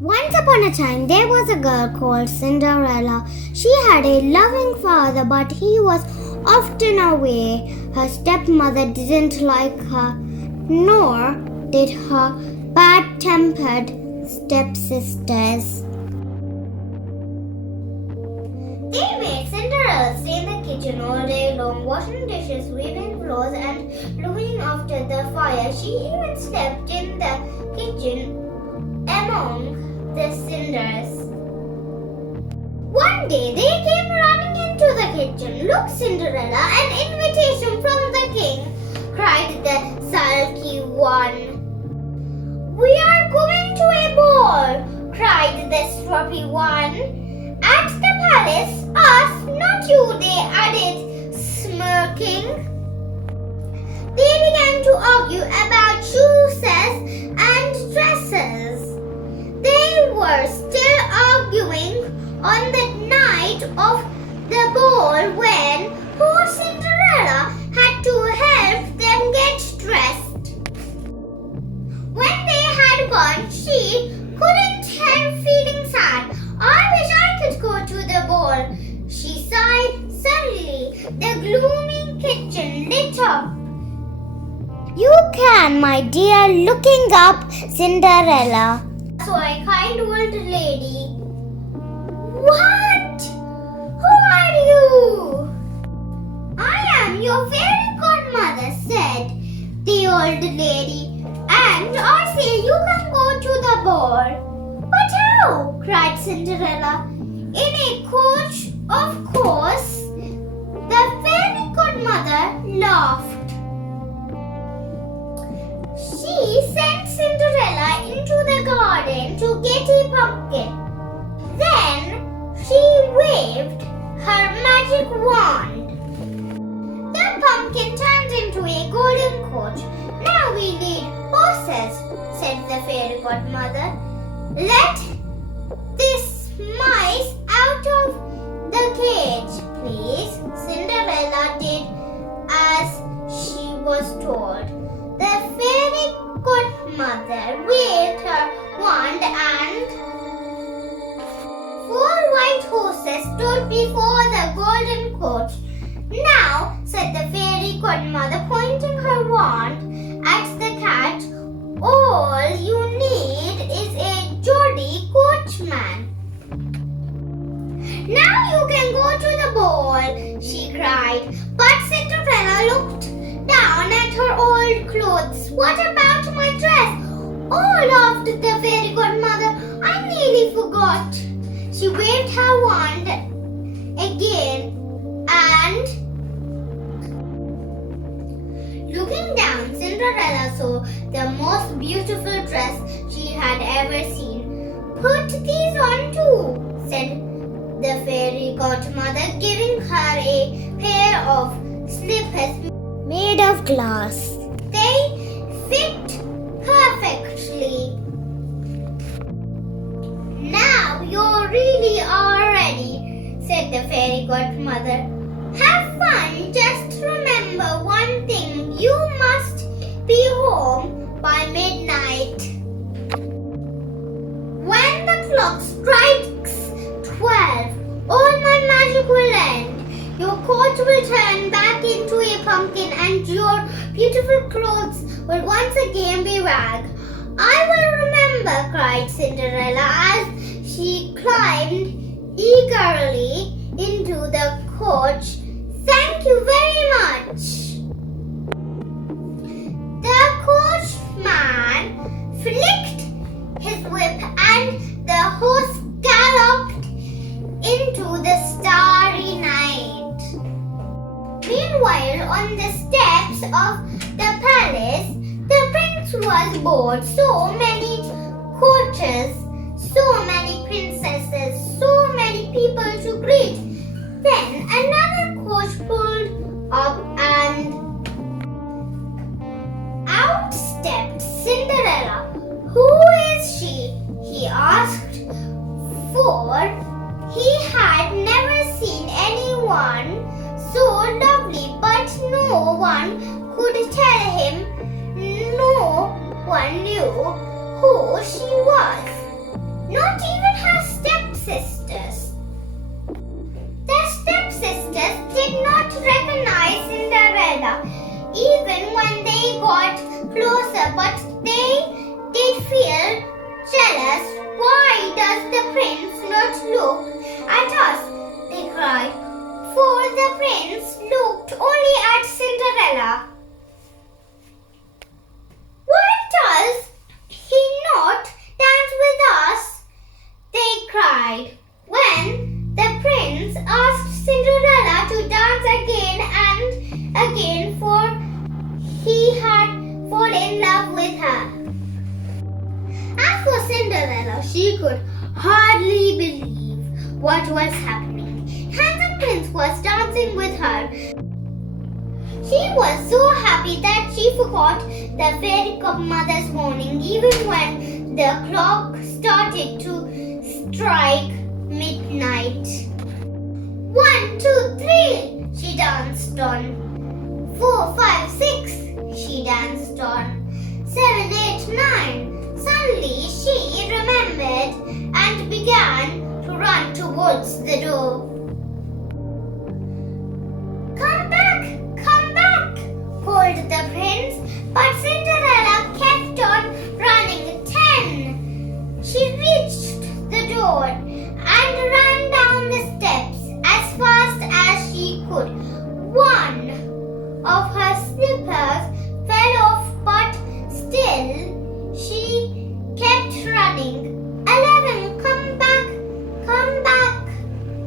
Once upon a time, there was a girl called Cinderella. She had a loving father, but he was often away. Her stepmother didn't like her, nor did her bad-tempered stepsisters. They made Cinderella stay in the kitchen all day long, washing dishes, sweeping floors, and looking after the fire. She even slept in the kitchen among the cinders. One day they came running into the kitchen. "Look, Cinderella, an invitation from the king," cried the sulky one. "We are going to a ball," cried the stroppy one. "At the palace, us, not you," they added, smirking. They began to argue about shoes and dresses. They were still arguing on the night of the ball when poor Cinderella had to help them get dressed. When they had gone, she couldn't help feeling sad. "I wish I could go to the ball," she sighed. Suddenly, the gloomy kitchen lit up. "You can, my dear," looking up Cinderella. So a kind old lady. "What? Who are you?" "I am your fairy godmother," said the old lady, "and I say you can go to the ball." "But how?" cried Cinderella. "In a coach, of course." The fairy godmother laughed. She sent Cinderella into the garden to get a pumpkin. Then she waved her magic wand. The pumpkin turned into a golden coach. "Now we need horses," said the fairy godmother. "Let this mice out of the cage, please." Cinderella did as she was told. The fairy godmother waved her wand and 4 white horses stood before the golden coach. "Now," said the fairy godmother, pointing her wand at the cat, "all you need is a jolly coachman. Now you can go to the ball," she cried. But Cinderella looked down at her old clothes. "What about my dress?" "Oh," laughed the fairy godmother, "I nearly forgot." She waved her wand again and, looking down, Cinderella saw the most beautiful dress she had ever seen. "Put these on too," said the fairy godmother, giving her a pair of slippers made of glass. They fit perfectly. "Now you really are ready," said the fairy godmother. "Have fun. Just remember one thing. You must be home by midnight. When the clock strikes 12, all my magic will end. Your coat will turn back into a pumpkin and your beautiful clothes will once again be rag." "I will remember," cried Cinderella as she climbed eagerly into the coach. "Thank you very much." The coachman flicked his whip and the horse galloped into the starry night. Meanwhile, on the steps of the palace, the prince was bored. So many coaches, so many princesses, so many people to greet. Then another coach pulled up and out stepped Cinderella. "Who is she?" he asked, for he had never seen anyone so lovely, but no one could tell him. No one knew who she was. but they did feel jealous. Why does the prince not look at us? They cried, for the prince looked only at Cinderella. Why does he not dance with us? They cried. When the prince asked Cinderella to dance again and again, for he had fallen in love with her. As for Cinderella, she could hardly believe what was happening. And the prince was dancing with her. She was so happy that she forgot the fairy godmother's warning even when the clock started to strike midnight. 1, 2, 3, she danced on. 4, 5, 6, she danced on. 7, 8, 9. Suddenly she remembered and began to run towards the door. Come back, called the prince, but Cinderella kept on running. 10. She reached the door and ran down the steps as fast as she could. 1 of her slippers fell off, but still she kept running. 11. Come back.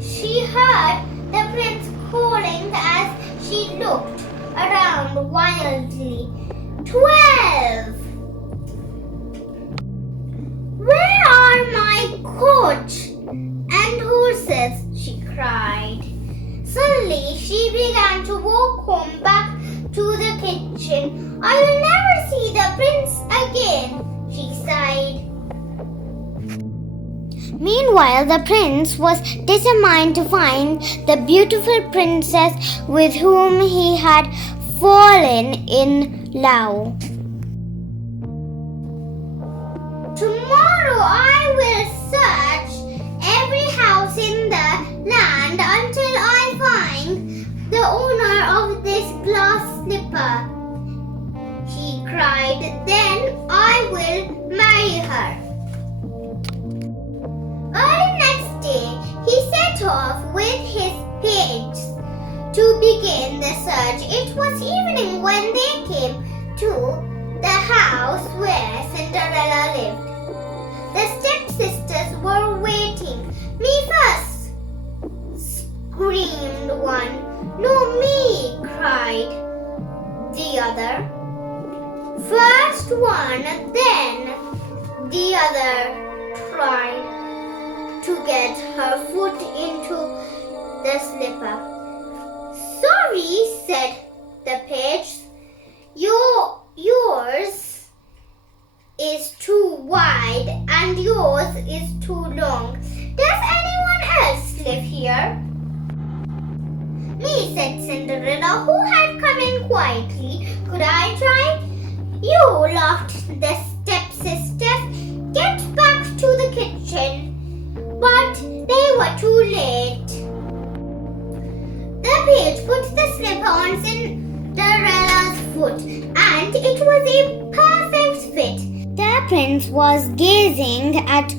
She heard the prince calling as she looked around wildly. 12. Where are my coach and horses? She cried. Suddenly she began to walk home back to the kitchen. I will never see the prince again, she sighed. Meanwhile, the prince was determined to find the beautiful princess with whom he had fallen in love. Tomorrow I will search every house in the land until I find the owner of this glass slipper, she cried. Then I will marry her. Early next day, he set off with his page to begin the search. It was evening when they came to the house where Cinderella lived. The stepsisters were waiting. Me first, screamed one. No, me, cried the other. First one, then the other tried to get her foot into the slipper. Sorry, said the page. Yours is too wide and yours is too long. Does anyone else live here? Me, said Cinderella, who had come in quietly. Could I try? You, laughed the stepsisters. Get back to the kitchen. But they were too late. The page put the slipper on Cinderella's foot, and it was a perfect fit. The prince was gazing at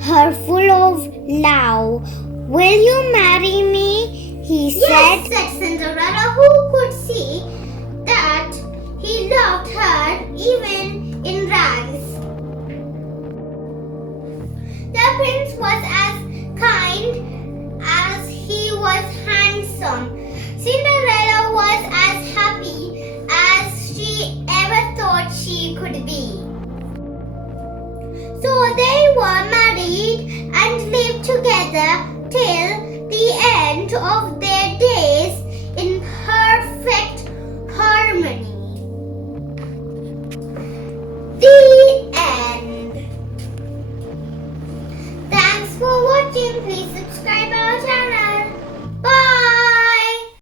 her full of love. Will you marry me? He said. Yes, said Cinderella, who could see that he loved her even in rags. The prince was as kind as he was handsome. Cinderella was as happy as she ever thought she could be. So they were married and lived together till